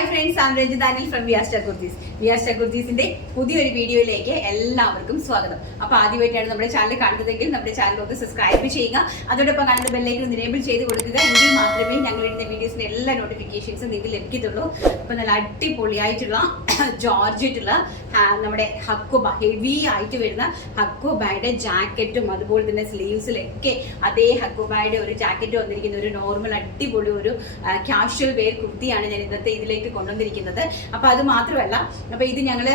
Hi friends, I am Ranjith Anil from Viaster Kurtis. വിയാസ്റ്റർ കുർത്തീസിന്റെ പുതിയൊരു വീഡിയോയിലേക്ക് എല്ലാവർക്കും സ്വാഗതം. അപ്പോൾ ആദ്യമായിട്ടാണ് നമ്മുടെ ചാനൽ കാണുന്നതെങ്കിൽ നമ്മുടെ ചാനൽ ഒന്ന് സബ്സ്ക്രൈബ് ചെയ്യുക. അതോടൊപ്പം കാണുന്ന ബെല്ലൈക്കൺ ഒന്ന് എനേബിൾ ചെയ്ത് കൊടുക്കുക. എങ്കിൽ മാത്രമേ ഞങ്ങൾ ഇടുന്ന വീഡിയോസിന്റെ എല്ലാ നോട്ടിഫിക്കേഷൻസും നിങ്ങൾക്ക് ലഭിക്കത്തുള്ളൂ. അപ്പോൾ നല്ല അടിപൊളിയായിട്ടുള്ള ജോർജറ്റുള്ള നമ്മുടെ ഹക്കോബ, ഹെവി ആയിട്ട് വരുന്ന ഹക്കോബയുടെ ജാക്കറ്റും അതുപോലെ തന്നെ സ്ലീവ്സിലൊക്കെ അതേ ഹക്കോബയുടെ ഒരു ജാക്കറ്റ് വന്നിരിക്കുന്ന ഒരു നോർമൽ അടിപൊളി ഒരു കാഷ്വൽ വെയർ കുർത്തിയാണ് ഞാൻ ഇന്നത്തെ ഇതിലേക്ക് കൊണ്ടുവന്നിരിക്കുന്നത്. അപ്പൊ അത് മാത്രമല്ല, അപ്പൊ ഇത് ഞങ്ങൾ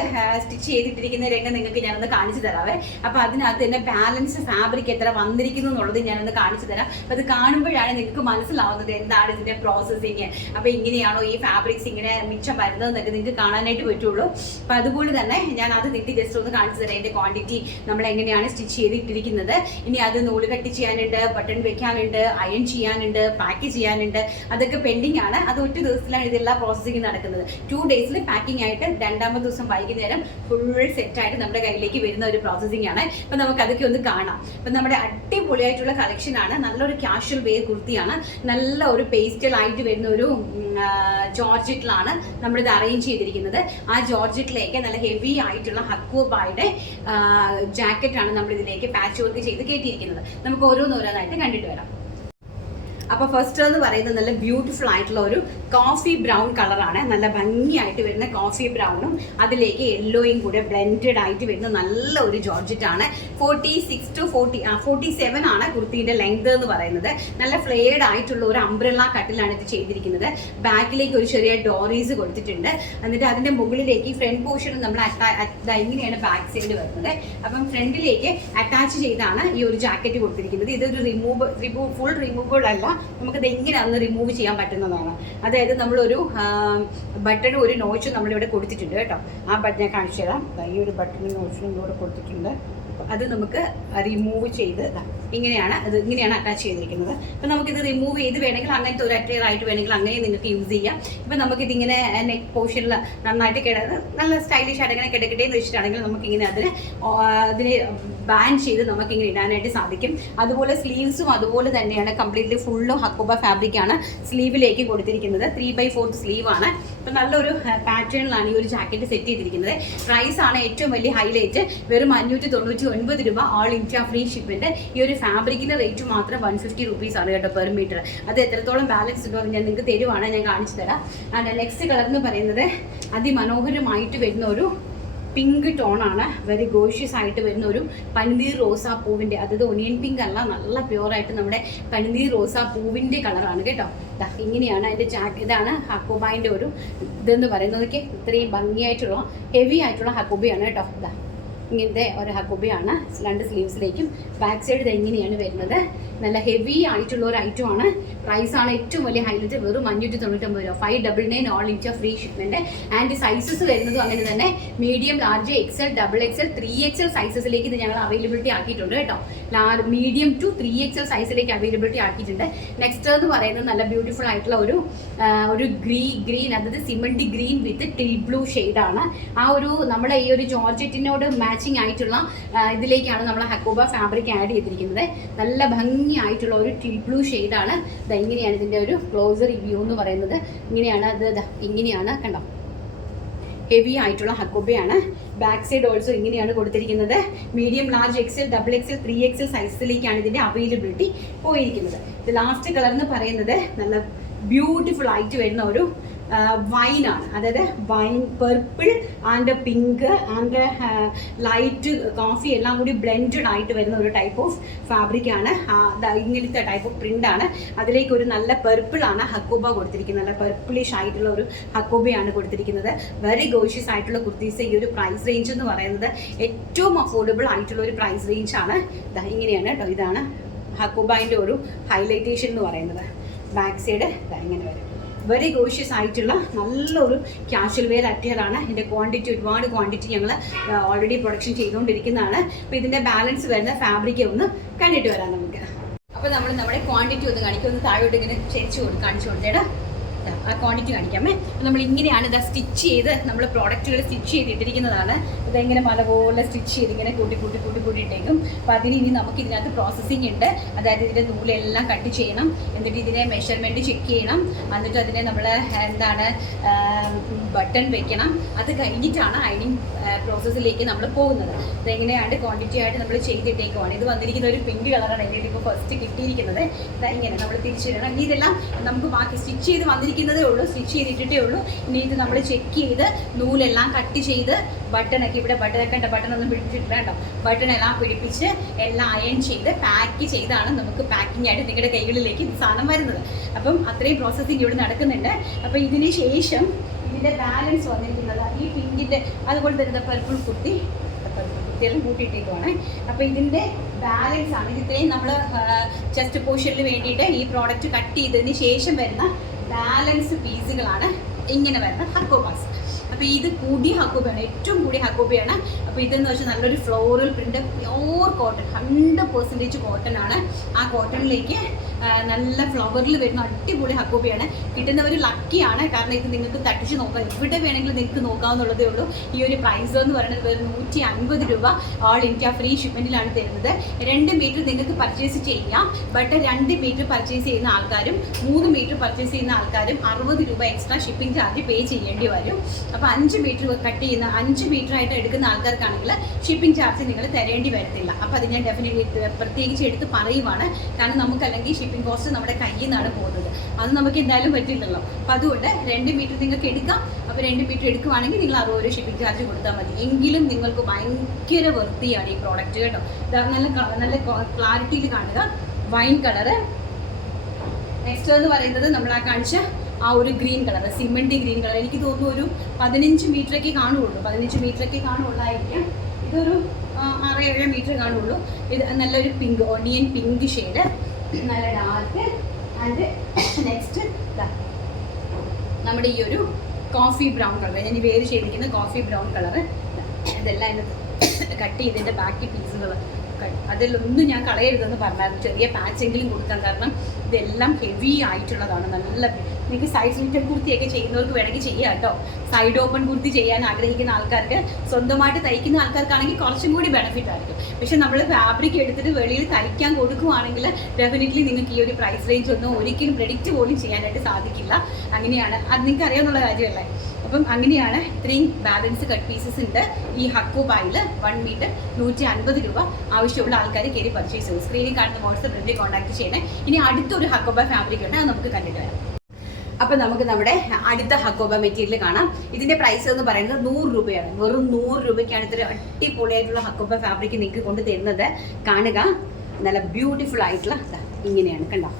സ്റ്റിച്ച് ചെയ്തിട്ടിരിക്കുന്ന രംഗം നിങ്ങൾക്ക് ഞാനൊന്ന് കാണിച്ചു തരാവേ. അപ്പൊ അതിനകത്ത് തന്നെ ബാലൻസ് ഫാബ്രിക് എത്ര വന്നിരിക്കുന്നു എന്നുള്ളത് ഞാനൊന്ന് കാണിച്ചു തരാം. അപ്പൊ അത് കാണുമ്പോഴാണ് നിങ്ങൾക്ക് മനസ്സിലാവുന്നത് എന്താണ് ഇതിന്റെ പ്രോസസ്സിങ്. അപ്പൊ ഇങ്ങനെയാണോ ഈ ഫാബ്രിക്സ് ഇങ്ങനെ മിച്ചം വരുന്നതെന്നൊക്കെ നിങ്ങൾക്ക് കാണാനായിട്ട് പറ്റുള്ളൂ. അപ്പൊ അതുപോലെ തന്നെ ഞാൻ അത് നിങ്ങൾക്ക് ജസ്റ്റ് ഒന്ന് കാണിച്ചു തരാം. അതിന്റെ ക്വാണ്ടിറ്റി നമ്മൾ എങ്ങനെയാണ് സ്റ്റിച്ച് ചെയ്തിട്ടിരിക്കുന്നത്. ഇനി അത് നൂല് കട്ട് ചെയ്യാനുണ്ട്, ബട്ടൺ വെക്കാനുണ്ട്, അയൺ ചെയ്യാനുണ്ട്, പാക്ക് ചെയ്യാനുണ്ട്. അതൊക്കെ പെൻഡിങ് ആണ്. അത് ഒറ്റ ദിവസത്തിലാണ് ഇതെല്ലാം പ്രോസസ്സിങ് നടക്കുന്നത്. 2 ഡേയ്സിൽ പാക്കിംഗ് ആയിട്ട് രണ്ടാമത്തെ ദിവസം വൈകുന്നേരം ഫുൾ സെറ്റ് ആയിട്ട് നമ്മുടെ കയ്യിലേക്ക് വരുന്ന ഒരു പ്രോസസ്സിംഗ് ആണ്. അപ്പൊ നമുക്ക് അതൊക്കെ ഒന്ന് കാണാം. അപ്പൊ നമ്മുടെ അടിപൊളിയായിട്ടുള്ള കളക്ഷൻ ആണ്. നല്ലൊരു കാഷ്വൽ വെയർ കുർത്തിയാണ്. നല്ല ഒരു പേസ്റ്റൽ ആയിട്ട് വരുന്ന ഒരു ജോർജറ്റിലാണ് നമ്മളിത് അറേഞ്ച് ചെയ്തിരിക്കുന്നത്. ആ ജോർജറ്റിലേക്ക് നല്ല ഹെവി ആയിട്ടുള്ള ഹക്കോബയുടെ ജാക്കറ്റ് ആണ് നമ്മൾ ഇതിലേക്ക് പാച്ച് വർക്ക് ചെയ്ത് കയറ്റിയിരിക്കുന്നത്. നമുക്ക് ഓരോന്നോരോന്നായിട്ട് കണ്ടിട്ട് വരാം. അപ്പോൾ ഫസ്റ്റ് എന്ന് പറയുന്നത് നല്ല ബ്യൂട്ടിഫുൾ ആയിട്ടുള്ള ഒരു കോഫി ബ്രൗൺ കളറാണ്. നല്ല ഭംഗിയായിട്ട് വരുന്ന കോഫി ബ്രൗണും അതിലേക്ക് യെല്ലോയും കൂടെ ബ്ലെൻഡഡ് ആയിട്ട് വരുന്ന നല്ല ഒരു ജോർജറ്റ് ആണ്. 46 to 47 ആണ് കുർത്തിന്റെ ലെങ്ത് എന്ന് പറയുന്നത്. നല്ല ഫ്ലെയർഡ് ആയിട്ടുള്ള ഒരു അംബ്രല്ല കട്ടിലാണ് ഇത് ചെയ്തിരിക്കുന്നത്. ബാക്കിലേക്ക് ഒരു ചെറിയ ഡോറീസ് കൊടുത്തിട്ടുണ്ട്. എന്നിട്ട് അതിന്റെ മുകളിലേക്ക് ഫ്രണ്ട് പോർഷൻ നമ്മൾ ഇങ്ങനെയാണ് ബാക്ക് സൈഡ് വരുന്നത്. അപ്പം ഫ്രണ്ടിലേക്ക് അറ്റാച്ച് ചെയ്താണ് ഈ ഒരു ജാക്കറ്റ് കൊടുത്തിരിക്കുന്നത്. ഇതൊരു ഫുൾ റിമൂവബിൾ അല്ല, നമുക്കത് എങ്ങനെയാണെന്ന് റിമൂവ് ചെയ്യാൻ പറ്റുന്നതാണ്. അതായത് നമ്മളൊരു ബട്ടൺ ഒരു നോച്ചും നമ്മളിവിടെ കൊടുത്തിട്ടുണ്ട് കേട്ടോ. ആ ബട്ടനെ കാണിച്ചു തരാം. ഈ ഒരു ബട്ടൺ നോച്ചും ഇവിടെ കൊടുത്തിട്ടുണ്ട്. അത് നമുക്ക് റിമൂവ് ചെയ്ത് ഇങ്ങനെയാണ് അറ്റാച്ച് ചെയ്തിരിക്കുന്നത്. അപ്പം നമുക്കിത് റിമൂവ് ചെയ്ത് വേണമെങ്കിൽ അങ്ങനത്തെ ഒരു അറ്റയർ ആയിട്ട് വേണമെങ്കിൽ അങ്ങനെ നിങ്ങൾക്ക് യൂസ് ചെയ്യാം. ഇപ്പം നമുക്കിതിങ്ങനെ നെക്ക് പോർഷനിൽ നന്നായിട്ട് നല്ല സ്റ്റൈലിഷ് ആയിട്ട് ഇങ്ങനെ കിടക്കട്ടെ എന്ന് വെച്ചിട്ടാണെങ്കിൽ നമുക്കിങ്ങനെ അതിനെ ബാൻ ചെയ്ത് നമുക്കിങ്ങനെ ഇടാനായിട്ട് സാധിക്കും. അതുപോലെ സ്ലീവ്സും അതുപോലെ തന്നെയാണ്. കംപ്ലീറ്റ്ലി ഫുള്ളും ഹക്കോബ ഫാബ്രിക് ആണ് സ്ലീവിലേക്ക് കൊടുത്തിരിക്കുന്നത്. 3/4 സ്ലീവ് ആണ്. അപ്പം നല്ലൊരു പാറ്റേണിലാണ് ഈ ഒരു ജാക്കറ്റ് സെറ്റ് ചെയ്തിരിക്കുന്നത്. പ്രൈസ് ആണ് ഏറ്റവും വലിയ ഹൈലൈറ്റ്. വെറും 599 രൂപ, ഓൾ ഇന്ത്യ ഫ്രീ ഷിപ്മെന്റ്. ഈ ഒരു ഫാബ്രിക്കിന്റെ റേറ്റ് മാത്രം 150 റുപ്പീസ് ആണ് കേട്ടോ പെർ മീറ്റർ. അത് എത്രത്തോളം ബാലൻസ് ഉണ്ടോ ഞാൻ നിങ്ങൾക്ക് തരുവാണ്, ഞാൻ കാണിച്ചു തരാം. നെക്സ്റ്റ് കളർ എന്ന് പറയുന്നത് അതിമനോഹരമായിട്ട് വരുന്ന ഒരു പിങ്ക് ടോണാണ്. വെരി ഗോഷ്യസ് ആയിട്ട് വരുന്ന ഒരു പനിനീർ റോസാ പൂവിൻ്റെ, അതായത് ഒനിയൻ പിങ്ക് അല്ല, നല്ല പ്യുവറായിട്ട് നമ്മുടെ പനിനീർ റോസാ പൂവിൻ്റെ കളറാണ് കേട്ടോ. ഇങ്ങനെയാണ് അതിൻ്റെ ഇതാണ് ഹക്കോബായിൻ്റെ ഒരു ഇതെന്ന് പറയുന്നതൊക്കെ. ഇത്രയും ഭംഗിയായിട്ടുള്ള ഹെവി ആയിട്ടുള്ള ഹക്കോബയാണ് കേട്ടോ. ഇങ്ങനത്തെ ഒരു ഹക്കോബയാണ്. 2 സ്ലീവ്സിലേക്കും ബാക്ക് സൈഡ് ഇങ്ങനെയാണ് വരുന്നത്. നല്ല ഹെവി ആയിട്ടുള്ള ഒരു ഐറ്റം ആണ്. പ്രൈസാണ് ഏറ്റവും വലിയ ഹൈലൈറ്റ്. വെറും 599 രൂപ, 599 all India free shipment. And sizes വരുന്നതും അങ്ങനെ തന്നെ. Medium, large, XL, XXL, 3XL സൈസസിലേക്ക് ഇത് ഞങ്ങൾ അവൈലബിലിറ്റി ആക്കിയിട്ടുണ്ട് കേട്ടോ. മീഡിയം ടു 3XL സൈസിലേക്ക് അവൈലബിലിറ്റി ആക്കിയിട്ടുണ്ട്. നെക്സ്റ്റ് എന്ന് പറയുന്നത് നല്ല ബ്യൂട്ടിഫുൾ ആയിട്ടുള്ള ഒരു ഗ്രീൻ, അതായത് സിമണ്ടി ഗ്രീൻ വിത്ത് ടിൽ ബ്ലൂ ഷെയ്ഡാണ്. ആ ഒരു നമ്മളെ ഈ ഒരു ജോർജറ്റിനോട് മാച്ചിങ് ആയിട്ടുള്ള ഇതിലേക്കാണ് നമ്മൾ ഹക്കോബ ഫാബ്രിക് ആഡ് ചെയ്തിരിക്കുന്നത്. നല്ല ഭംഗിയായിട്ടുള്ള ഒരു ടിൽ ബ്ലൂ ഷെയ്ഡാണ്. ഇങ്ങനെയാണ് ഇതിൻ്റെ ഒരു ക്ലോസർ റിവ്യൂ എന്ന് പറയുന്നത്. ഇങ്ങനെയാണ് അത്, ഇങ്ങനെയാണ് കണ്ടോ, ഹെവി ആയിട്ടുള്ള ഹക്കോബയാണ്. ബാക്ക് സൈഡ് ഓൾസോ ഇങ്ങനെയാണ് കൊടുത്തിരിക്കുന്നത്. Medium, large, XL, XXL, 3XL സൈസിലേക്കാണ് ഇതിൻ്റെ അവൈലബിലിറ്റി പോയിരിക്കുന്നത്. ഇത് ലാസ്റ്റ് കളർ എന്ന് പറയുന്നത് നല്ല ബ്യൂട്ടിഫുൾ ആയിട്ട് വരുന്ന ഒരു വൈനാണ്. അതായത് wine, purple and pink and light coffee എല്ലാം കൂടി ബ്ലെൻഡഡ് ആയിട്ട് വരുന്ന ഒരു ടൈപ്പ് ഓഫ് ഫാബ്രിക് ആണ്. ഇങ്ങനത്തെ ടൈപ്പ് ഓഫ് പ്രിന്റ് ആണ്. അതിലേക്ക് ഒരു നല്ല പർപ്പിൾ ആണ് ഹക്കോബ കൊടുത്തിരിക്കുന്നത്. നല്ല പർപ്പിളിഷ് ആയിട്ടുള്ള ഒരു ഹക്കോബയാണ് കൊടുത്തിരിക്കുന്നത്. വെരി ഗോഷ്യസ് ആയിട്ടുള്ള കുർത്തീസ്. ഈ ഒരു പ്രൈസ് റേഞ്ച് എന്ന് പറയുന്നത് ഏറ്റവും അഫോർഡബിൾ ആയിട്ടുള്ള ഒരു പ്രൈസ് റേഞ്ച് ആണ്. ഇങ്ങനെയാണ് കേട്ടോ. ഇതാണ് ഹക്കോബായിൻ്റെ ഒരു ഹൈലൈറ്റേഷൻ എന്ന് പറയുന്നത്. ബാക്ക് സൈഡ് ഇങ്ങനെ വരും. വെരി ഗോഷ്യസ് ആയിട്ടുള്ള നല്ലൊരു കാഷ്വൽ വെയർ അറ്റയറാണ്. ഇതിൻ്റെ ഒരുപാട് ക്വാണ്ടിറ്റി ഞങ്ങൾ ഓൾറെഡി പ്രൊഡക്ഷൻ ചെയ്തുകൊണ്ടിരിക്കുന്നതാണ്. അപ്പോൾ ഇതിൻ്റെ ബാലൻസ് വരുന്ന ഫാബ്രിക് ഒന്ന് കണ്ടിട്ട് വരാം നമുക്ക്. അപ്പോൾ നമ്മൾ നമ്മുടെ ക്വാണ്ടിറ്റി ഒന്ന് കാണിക്കും. ഒന്ന് താഴോട്ട് ഇങ്ങനെ കാണിച്ചു കൊടുത്തേടാ. ആ ക്വാണ്ടിറ്റി കാണിക്കാമേ. നമ്മൾ ഇങ്ങനെയാണ് ഇത് സ്റ്റിച്ച് ചെയ്ത് നമ്മൾ പ്രോഡക്റ്റുകൾ സ്റ്റിച്ച് ചെയ്തിട്ടിരിക്കുന്നതാണ്. ഇതെങ്ങനെ മല പോലെ സ്റ്റിച്ച് ചെയ്ത് ഇങ്ങനെ കൂട്ടിയിട്ടേക്കും. അപ്പോൾ അതിന് ഇനി നമുക്ക് ഇതിനകത്ത് പ്രോസസ്സിങ് ഉണ്ട്. അതായത് ഇതിൻ്റെ നൂലെല്ലാം കട്ട് ചെയ്യണം, എന്നിട്ട് ഇതിനെ മെഷർമെൻറ്റ് ചെക്ക് ചെയ്യണം, എന്നിട്ട് അതിനെ നമ്മൾ എന്താണ് ബട്ടൺ വെക്കണം. അത് കഴിഞ്ഞിട്ടാണ് അയണിങ് പ്രോസസ്സിലേക്ക് നമ്മൾ പോകുന്നത്. ഇതെങ്ങനെയാണ് ക്വാണ്ടിറ്റി ആയിട്ട് നമ്മൾ ചെയ്തിട്ടേക്കുവാണ്. ഇത് വന്നിരിക്കുന്ന ഒരു പിങ്ക് കളറാണ് എൻ്റെ ഇപ്പോൾ ഫസ്റ്റ് കിട്ടിയിരിക്കുന്നത്. ഇങ്ങനെ നമ്മൾ തിരിച്ചിടണം. ഇനി ഇതെല്ലാം നമുക്ക് ബാക്കി സ്റ്റിച്ച് ചെയ്ത് വന്നിരിക്കുന്നതേ ഉള്ളൂ, സ്റ്റിച്ച് ചെയ്തിട്ടേ ഉള്ളൂ. ഇനി ഇത് നമ്മൾ ചെക്ക് ചെയ്ത് നൂലെല്ലാം കട്ട് ചെയ്ത് ബട്ടണൊക്കെ ഇവിടെ ബട്ടണൊന്നും പിടിപ്പിച്ചിട്ട് വേണ്ട, ബട്ടണെല്ലാം പിടിപ്പിച്ച് എല്ലാം അയൺ ചെയ്ത് പാക്ക് ചെയ്താണ് നമുക്ക് പാക്കിംഗ് ആയിട്ട് നിങ്ങളുടെ കൈകളിലേക്ക് ഇത് സാധനം വരുന്നത്. അപ്പം അത്രയും പ്രോസസ്സിങ് ഇവിടെ നടക്കുന്നുണ്ട്. അപ്പം ഇതിന് ശേഷം ഇതിൻ്റെ ബാലൻസ് വന്നിരിക്കുന്നത് ഈ പിങ്കിൻ്റെ അതുപോലെ തന്നെ പർപ്പിൾ കുട്ടിയെല്ലാം കൂട്ടിയിട്ടേക്കുവാണ്. അപ്പോൾ ഇതിൻ്റെ ബാലൻസ് ആണ്. ഇത്രയും നമ്മൾ ചെസ്റ്റ് പോർഷനിൽ വേണ്ടിയിട്ട് ഈ പ്രോഡക്റ്റ് കട്ട് ചെയ്തതിന് ശേഷം വരുന്ന ബാലൻസ് പീസുകളാണ് ഇങ്ങനെ വരുന്ന ഹക്കോബാസ്. അപ്പോൾ ഇത് കൂടിയ ഹക്കോബയാണ്, ഏറ്റവും കൂടിയ ഹക്കോബയാണ്. അപ്പോൾ ഇതെന്ന് വെച്ചാൽ നല്ലൊരു floral print, pure cotton, 100% cotton ആണ്. ആ കോട്ടണിലേക്ക് നല്ല ഫ്ലവറിൽ വരുന്ന അടിപൊളി ഹക്കോബയാണ്. കിട്ടുന്നവർ ലക്കിയാണ്. കാരണം ഇത് നിങ്ങൾക്ക് തട്ടിച്ച് നോക്കാം, എവിടെ വേണമെങ്കിലും നിങ്ങൾക്ക് നോക്കാവുന്നുള്ളതേ ഉള്ളൂ. ഈ ഒരു പ്രൈസ് എന്ന് പറയുന്നത് വെറും 150 രൂപ ഓൾ ഇന്ത്യ ഫ്രീ ഷിപ്മെൻറ്റിലാണ് തരുന്നത്. 2 മീറ്റർ നിങ്ങൾക്ക് പർച്ചേസ് ചെയ്യാം. ബട്ട് 2 മീറ്റർ പർച്ചേസ് ചെയ്യുന്ന ആൾക്കാരും 3 മീറ്റർ പർച്ചേസ് ചെയ്യുന്ന ആൾക്കാരും 60 രൂപ എക്സ്ട്രാ ഷിപ്പിംഗ് ചാർജ് പേ ചെയ്യേണ്ടി വരും. അപ്പോൾ 5 മീറ്റർ കട്ട് ചെയ്യുന്ന 5 മീറ്റർ ആയിട്ട് എടുക്കുന്ന ആൾക്കാർക്കാണെങ്കിൽ ഷിപ്പിംഗ് ചാർജ് നിങ്ങൾ തരേണ്ടി വരത്തില്ല. അപ്പോൾ അത് ഞാൻ ഡെഫിനറ്റ്ലി പ്രത്യേകിച്ച് എടുത്ത് പറയുവാണ്. കാരണം നമുക്കല്ലെങ്കിൽ ഷിപ്പിംഗ് കോസ്റ്റ് നമ്മുടെ കയ്യിൽ നിന്നാണ് പോകുന്നത്. അത് നമുക്ക് എന്തായാലും പറ്റില്ലല്ലോ. അപ്പോൾ അതുകൊണ്ട് 2 മീറ്റർ നിങ്ങൾക്ക് എടുക്കാം. അപ്പോൾ 2 മീറ്റർ എടുക്കുവാണെങ്കിൽ നിങ്ങൾ 60 രൂപ ഷിപ്പിംഗ് ചാർജ് കൊടുത്താൽ മതി. എങ്കിലും നിങ്ങൾക്ക് ഭയങ്കര വൃത്തിയാണ് ഈ പ്രോഡക്റ്റ് കേട്ടോ. നല്ല ക്ലാരിറ്റിയിൽ കാണുക. Wine colour. നെക്സ്റ്റ് എന്ന് പറയുന്നത് നമ്മൾ ആ കാണിച്ച ആ ഒരു ഗ്രീൻ കളർ, സിമൻറ്റി ഗ്രീൻ കളർ. എനിക്ക് തോന്നുന്നു ഒരു 15 മീറ്ററൊക്കെ കാണുള്ളൂ, 15 മീറ്ററൊക്കെ കാണുള്ളായിരിക്കും. ഇതൊരു 6-7 മീറ്റർ കാണുള്ളൂ. ഇത് നല്ലൊരു പിങ്ക്, ഒണിയൻ പിങ്ക് ഷെയ്ഡ്, നല്ല ഡാർക്ക്. ആൻഡ് നെക്സ്റ്റ് നമ്മുടെ ഈ ഒരു കോഫി ബ്രൗൺ കളർ, ഞാൻ ഈ വേര് ചെയ്തിരിക്കുന്ന കോഫി ബ്രൗൺ കളറ്. ഇതെല്ലാം അതിനകത്ത് കട്ട് ചെയ്തതിൻ്റെ ബാക്കി പീസുകൾ അതിലൊന്നും ഞാൻ കളയരുതെന്ന് പറഞ്ഞായിരുന്നു. ചെറിയ പാച്ചെങ്കിലും കൊടുക്കാം. കാരണം ഇതെല്ലാം ഹെവി ആയിട്ടുള്ളതാണ്. നല്ല നിങ്ങൾക്ക് സൈഡ് സ്ലിറ്റഡ് കുർത്തിയൊക്കെ ചെയ്യുന്നവർക്ക് വേണമെങ്കിൽ ചെയ്യാം കേട്ടോ. സൈഡ് ഓപ്പൺ കുർത്തി ചെയ്യാൻ ആഗ്രഹിക്കുന്ന ആൾക്കാർക്ക്, സ്വന്തമായിട്ട് തയ്ക്കുന്ന ആൾക്കാർക്കാണെങ്കിൽ കുറച്ചും കൂടി ബെനിഫിറ്റ് ആയിരിക്കും. പക്ഷെ നമ്മൾ ഫാബ്രിക് എടുത്തിട്ട് വെളിയിൽ തയ്ക്കാൻ കൊടുക്കുവാണെങ്കിൽ ഡെഫിനറ്റ്ലി നിങ്ങൾക്ക് ഈ ഒരു പ്രൈസ് റേഞ്ച് ഒന്നും ഒരിക്കലും പ്രെഡിക്റ്റ് പോലും ചെയ്യാനായിട്ട് സാധിക്കില്ല. അങ്ങനെയാണ്, അത് നിങ്ങൾക്ക് അറിയാവുന്ന കാര്യമല്ലേ. അപ്പം അങ്ങനെയാണ്. ഇത്രയും ബാലൻസ് കട്ട് പീസസ് ഉണ്ട് ഈ ഹക്കോബായിൽ. 1 മീറ്റർ 150 രൂപ. ആവശ്യമുള്ള ആൾക്കാർ കയറി പർച്ചേസ് ചെയ്യും. സ്ക്രീനിൽ കാണുന്ന വാട്സ്ആപ്പ് നമ്പറിൽ കോൺടാക്ട് ചെയ്യണേ. ഇനി അടുത്തൊരു ഹക്കോബ ഫാബ്രിക് ഉണ്ട്, അത് നമുക്ക് കണ്ടിട്ട് വരാം. അപ്പം നമുക്ക് നമ്മുടെ അടുത്ത ഹക്കോബ മെറ്റീരിയൽ കാണാം. ഇതിൻ്റെ പ്രൈസ് എന്ന് പറയുന്നത് 100 രൂപയാണ്. വെറും 100 രൂപയ്ക്കാണ് ഇത്ര അടിപൊളിയായിട്ടുള്ള ഹക്കോബ ഫാബ്രിക് നിങ്ങൾക്ക് കൊണ്ട് തരുന്നത്. കാണുക, നല്ല ബ്യൂട്ടിഫുൾ ആയിട്ടുള്ള ഇങ്ങനെയാണ് കണ്ടോ.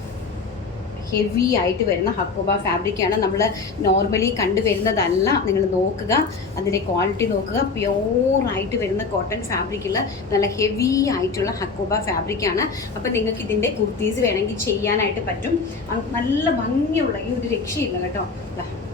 ഹെവി ആയിട്ട് വരുന്ന ഹക്കോബ ഫാബ്രിക്കാണ്. നമ്മൾ നോർമലി കണ്ടുവരുന്നതല്ല. നിങ്ങൾ നോക്കുക, അതിൻ്റെ ക്വാളിറ്റി നോക്കുക. പ്യോറായിട്ട് വരുന്ന കോട്ടൺ ഫാബ്രിക്കിൽ നല്ല ഹെവി ആയിട്ടുള്ള ഹക്കോബ ഫാബ്രിക്കാണ്. അപ്പോൾ നിങ്ങൾക്ക് ഇതിൻ്റെ കുർത്തീസ് വേണമെങ്കിൽ ചെയ്യാനായിട്ട് പറ്റും. നല്ല ഭംഗിയുള്ള ഈ ഒരു രക്ഷയില്ല കേട്ടോ.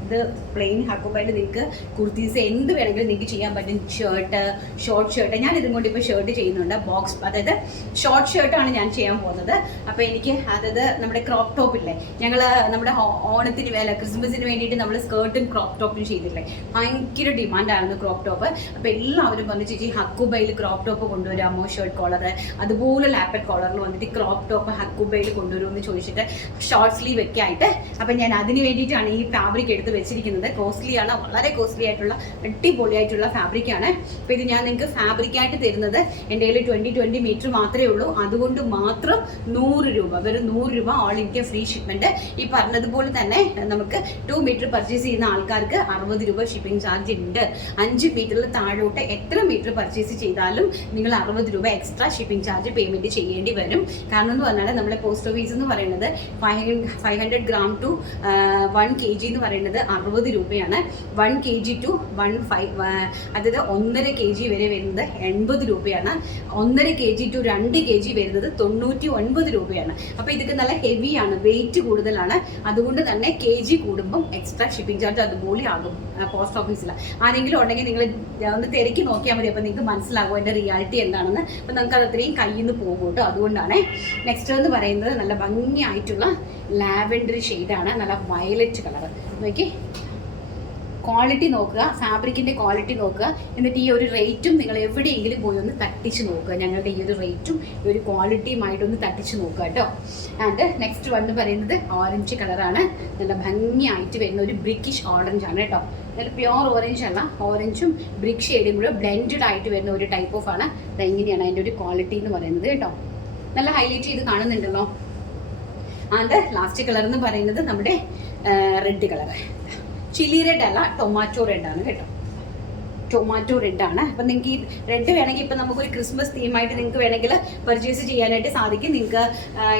ഇത് പ്ലെയിൻ ഹക്കോബയിൽ നിങ്ങൾക്ക് കുർത്തീസ് എന്ത് വേണമെങ്കിലും നിങ്ങൾക്ക് ചെയ്യാൻ പറ്റും. Shirt, short shirt. ഞാൻ ഇതും കൊണ്ട് ഇപ്പോൾ ഷർട്ട് ചെയ്യുന്നുണ്ട്. ബോക്സ്, അതായത് ഷോർട്ട് ഷർട്ടാണ് ഞാൻ ചെയ്യാൻ പോകുന്നത്. അപ്പോൾ എനിക്ക് അതായത് നമ്മുടെ ക്രോപ്പ് ടോപ്പില്ലേ, ഞങ്ങൾ നമ്മുടെ ഓണത്തിന് ക്രിസ്മസിന് വേണ്ടിയിട്ട് നമ്മൾ സ്കേർട്ടും ക്രോപ്പ് ടോപ്പും ചെയ്തില്ലേ, ഭയങ്കര ഡിമാൻഡായിരുന്നു ക്രോപ്പ് ടോപ്പ്. അപ്പോൾ എല്ലാവരും വന്ന് ചേച്ചി ഹക്കോബയിൽ ക്രോപ്പ് ടോപ്പ് കൊണ്ടുവരാമോ, ഷർട്ട് കോളർ അതുപോലെ ലാപ്പറ്റ് കോളറിൽ വന്നിട്ട് ക്രോപ്പ് ടോപ്പ് ഹക്കോബയിൽ കൊണ്ടുവരുമെന്ന് ചോദിച്ചിട്ട് ഷോർട്ട് സ്ലീവ് ഒക്കെ ആയിട്ട്. അപ്പം ഞാൻ അതിന് വേണ്ടിയിട്ടാണ് ഈ ഫാബ്രിക് എടുത്ത് വെച്ചിരിക്കുന്നത്. കോസ്റ്റ്ലിയാണ്, വളരെ കോസ്റ്റ്ലി ആയിട്ടുള്ള അടിപൊളിയായിട്ടുള്ള ഫാബ്രിക്കാണ്. അപ്പോൾ ഇത് ഞാൻ നിങ്ങൾക്ക് ഫാബ്രിക്കായിട്ട് തരുന്നത് എൻ്റെ കയ്യിൽ 20 മീറ്റർ മാത്രമേ ഉള്ളൂ. അതുകൊണ്ട് മാത്രം 100 രൂപ, വെറും 100 രൂപ ഓൾ ഇന്ത്യ ഫ്രീ ഷിപ്മെൻറ്റ്. ഈ പറഞ്ഞതുപോലെ തന്നെ നമുക്ക് 2 മീറ്റർ പർച്ചേസ് ചെയ്യുന്ന ആൾക്കാർക്ക് 60 രൂപ ഷിപ്പിംഗ് ചാർജ് ഉണ്ട്. 5 മീറ്ററിൽ താഴോട്ട് എത്ര മീറ്റർ പർച്ചേസ് ചെയ്താലും നിങ്ങൾ 60 രൂപ എക്സ്ട്രാ ഷിപ്പിംഗ് ചാർജ് പേയ്മെൻറ്റ് ചെയ്യേണ്ടി വരും. കാരണം എന്ന് പറഞ്ഞാൽ നമ്മുടെ പോസ്റ്റ് ഓഫീസ് എന്ന് പറയുന്നത് 500 gram to 1 kg എന്ന് പറയുന്നത് 60 രൂപയാണ്. 1 kg to 1.5 അതായത് 1.5 kg വരെ വരുന്നത് 80 രൂപയാണ്. 1.5 kg to 2 kg വരുന്നത് 99 രൂപയാണ്. അപ്പോൾ ഇതൊക്കെ നല്ല ഹെവിയാണ്, വെയിറ്റ് കൂടുതലാണ്. അതുകൊണ്ട് തന്നെ kg കൂടുമ്പം എക്സ്ട്രാ ഷിപ്പിംഗ് ചാർജ് അതുപോലെ ആകും പോസ്റ്റ് ഓഫീസിൽ. ആരെങ്കിലും ഉണ്ടെങ്കിൽ നിങ്ങൾ ഒന്ന് തിരക്കി നോക്കിയാൽ മതി. അപ്പോൾ നിങ്ങൾക്ക് മനസ്സിലാകും എൻ്റെ റിയാലിറ്റി എന്താണെന്ന്. അപ്പോൾ നമുക്ക് അത് അത്രയും കയ്യിൽ നിന്ന് പോകും കേട്ടോ. അതുകൊണ്ടാണ്. നെക്സ്റ്റ് എന്ന് പറയുന്നത് നല്ല ഭംഗിയായിട്ടുള്ള ലാവൻഡർ ഷെയ്ഡാണ്, നല്ല വയലറ്റ് കളർ. നോക്കി ക്വാളിറ്റി നോക്കുക, ഫാബ്രിക്കിൻ്റെ ക്വാളിറ്റി നോക്കുക. എന്നിട്ട് ഈ ഒരു റേറ്റും നിങ്ങൾ എവിടെയെങ്കിലും പോയി ഒന്ന് തട്ടിച്ച് നോക്കുക. ഞങ്ങളുടെ ഈ ഒരു റേറ്റും ഈ ഒരു ക്വാളിറ്റിയുമായിട്ടൊന്ന് തട്ടിച്ച് നോക്കുക കേട്ടോ. ആൻഡ് നെക്സ്റ്റ് വന്ന് പറയുന്നത് ഓറഞ്ച് കളറാണ്. നല്ല ഭംഗിയായിട്ട് വരുന്ന ഒരു ബ്രിക്കിഷ് ഓറഞ്ച് ആണ് കേട്ടോ. നല്ല പ്യുവർ ഓറഞ്ച് അല്ല, ഓറഞ്ചും ബ്രിക്ക് ഷെയ്ഡും കൂടെ ബ്ലെൻഡഡ് ആയിട്ട് വരുന്ന ഒരു ടൈപ്പ് ഓഫ് ആണ്. ഇതെങ്ങനെയാണ് അതിൻ്റെ ഒരു ക്വാളിറ്റി എന്ന് പറയുന്നത് കേട്ടോ. നല്ല ഹൈലൈറ്റ് ചെയ്ത് കാണുന്നുണ്ടല്ലോ. ആൻഡ് ലാസ്റ്റ് കളർ എന്ന് പറയുന്നത് നമ്മുടെ റെഡ് കളർ. ചില്ലി റെഡ് അല്ല, ടൊമാറ്റോ റെഡാണ് കേട്ടോ. ടൊമാറ്റോ റെഡാണ്. അപ്പം നിങ്ങൾക്ക് ഈ റെഡ് വേണമെങ്കിൽ ഇപ്പം നമുക്കൊരു ക്രിസ്മസ് തീമായിട്ട് നിങ്ങൾക്ക് വേണമെങ്കിൽ പർച്ചേസ് ചെയ്യാനായിട്ട് സാധിക്കും. നിങ്ങൾക്ക്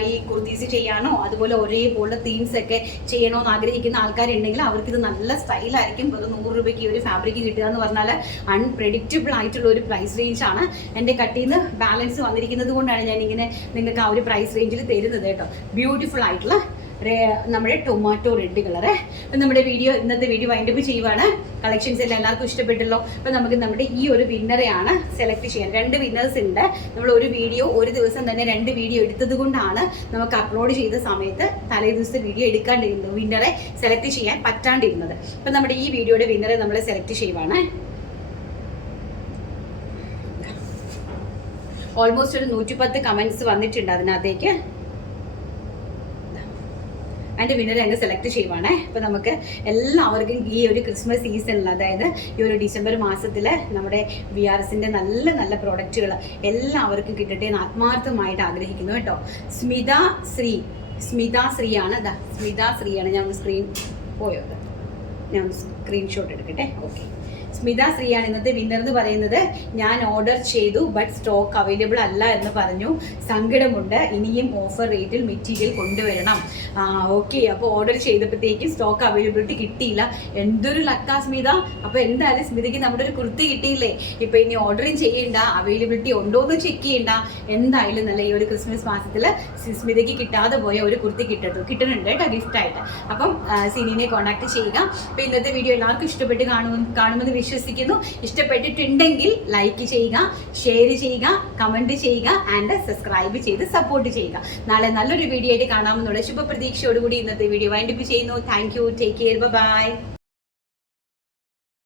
ഈ കുർത്തീസ് ചെയ്യാനോ അതുപോലെ ഒരേപോലെ തീംസ് ഒക്കെ ചെയ്യണമെന്ന് ആഗ്രഹിക്കുന്ന ആൾക്കാരുണ്ടെങ്കിൽ അവർക്കിത് നല്ല സ്റ്റൈലായിരിക്കും. വെറും 100 രൂപയ്ക്ക് ഒരു ഫാബ്രിക് കിട്ടുക എന്ന് പറഞ്ഞാൽ അൺപ്രെഡിക്റ്റബിൾ ആയിട്ടുള്ള ഒരു പ്രൈസ് റേഞ്ചാണ്. എൻ്റെ കട്ടിൽ നിന്ന് ബാലൻസ് വന്നിരിക്കുന്നത് കൊണ്ടാണ് ഞാനിങ്ങനെ നിങ്ങൾക്ക് ആ ഒരു പ്രൈസ് റേഞ്ചിൽ തരുന്നത് കേട്ടോ. ബ്യൂട്ടിഫുൾ ആയിട്ടുള്ള നമ്മുടെ ടൊമാറ്റോ റെഡ് കളറ്. അപ്പം നമ്മുടെ ഇന്നത്തെ വീഡിയോ വൈൻഡപ്പ് ചെയ്യുവാണ്. കളക്ഷൻസ് എല്ലാം എല്ലാവർക്കും ഇഷ്ടപ്പെട്ടല്ലോ. അപ്പം നമുക്ക് നമ്മുടെ ഈ ഒരു വിന്നറെയാണ് സെലക്ട് ചെയ്യാൻ. 2 വിന്നേഴ്സ് ഉണ്ട്. നമ്മൾ ഒരു ദിവസം തന്നെ 2 വീഡിയോ എടുത്തത് കൊണ്ടാണ് നമുക്ക് അപ്ലോഡ് ചെയ്ത സമയത്ത് തലേ ദിവസത്തെ വീഡിയോ എടുക്കാണ്ടിരുന്നത്, വിന്നറെ സെലക്ട് ചെയ്യാൻ പറ്റാണ്ടിരുന്നത്. അപ്പം നമ്മുടെ ഈ വീഡിയോയുടെ വിന്നറെ നമ്മൾ സെലക്ട് ചെയ്യുവാണ്. ഓൾമോസ്റ്റ് ഒരു 110 കമൻറ്റ്സ് വന്നിട്ടുണ്ട് അതിനകത്തേക്ക്. അതിൻ്റെ വിന്നറെ അങ്ങ് സെലക്ട് ചെയ്യുവാണ്. അപ്പോൾ നമുക്ക് എല്ലാവർക്കും ഈ ഒരു ക്രിസ്മസ് സീസണിൽ, അതായത് ഈ ഒരു ഡിസംബർ മാസത്തിൽ നമ്മുടെ VRSൻ്റെ നല്ല നല്ല പ്രോഡക്റ്റുകൾ എല്ലാവർക്കും കിട്ടട്ടെ എന്ന് ആത്മാർത്ഥമായിട്ട് ആഗ്രഹിക്കുന്നു കേട്ടോ. സ്മിത ശ്രീയാണ്. സ്മിത ശ്രീയാണ്. ഞാൻ സ്ക്രീൻ പോയത്, ഞാൻ സ്ക്രീൻഷോട്ട് എടുക്കട്ടെ. ഓക്കെ, സ്മിത ശ്രീയാണ് ഇന്നത്തെ വിന്നർ എന്ന് പറയുന്നത്. ഞാൻ ഓർഡർ ചെയ്തു, ബട്ട് സ്റ്റോക്ക് അവൈലബിൾ അല്ല എന്ന് പറഞ്ഞു. സങ്കടമുണ്ട്. ഇനിയും ഓഫർ റേറ്റിൽ മെറ്റീരിയൽ കൊണ്ടുവരണം. ഓക്കെ, അപ്പോൾ ഓർഡർ ചെയ്തപ്പോഴത്തേക്കും സ്റ്റോക്ക് അവൈലബിലിറ്റി കിട്ടിയില്ല. എന്തൊരു ലക്കാ സ്മിത. അപ്പോൾ എന്തായാലും സ്മിതയ്ക്ക് നമ്മുടെ ഒരു കുർത്തി കിട്ടിയില്ലേ. ഇപ്പോൾ ഇനി ഓർഡറും ചെയ്യേണ്ട, അവൈലബിലിറ്റി ഉണ്ടോ എന്ന് ചെക്ക് ചെയ്യേണ്ട. എന്തായാലും നല്ല ഈ ഒരു ക്രിസ്മസ് മാസത്തിൽ സ്മിതയ്ക്ക് കിട്ടാതെ പോയ ഒരു കുർത്തി കിട്ടുന്നുണ്ട് കേട്ടോ, ഗിഫ്റ്റായിട്ട്. അപ്പം സിനിനെ കോൺടാക്ട് ചെയ്യുക. അപ്പോൾ ഇന്നത്തെ വീഡിയോ എല്ലാവർക്കും ഇഷ്ടപ്പെട്ട് കാണുമെന്ന് വിശ്വസിക്കുന്നു. ഇഷ്ടപ്പെട്ടിട്ടുണ്ടെങ്കിൽ ലൈക്ക് ചെയ്യുക, ഷെയർ ചെയ്യുക, കമന്റ് ചെയ്യുക ആൻഡ് സബ്സ്ക്രൈബ് ചെയ്ത് സപ്പോർട്ട് ചെയ്യുക. നാളെ നല്ലൊരു വീഡിയോ ആയിട്ട് കാണാമെന്നുള്ള ശുഭപ്രതീക്ഷയോടുകൂടി ഇന്നത്തെ വീഡിയോ വൈൻഡപ്പ് ചെയ്യുന്നു. Thank you, take care, by.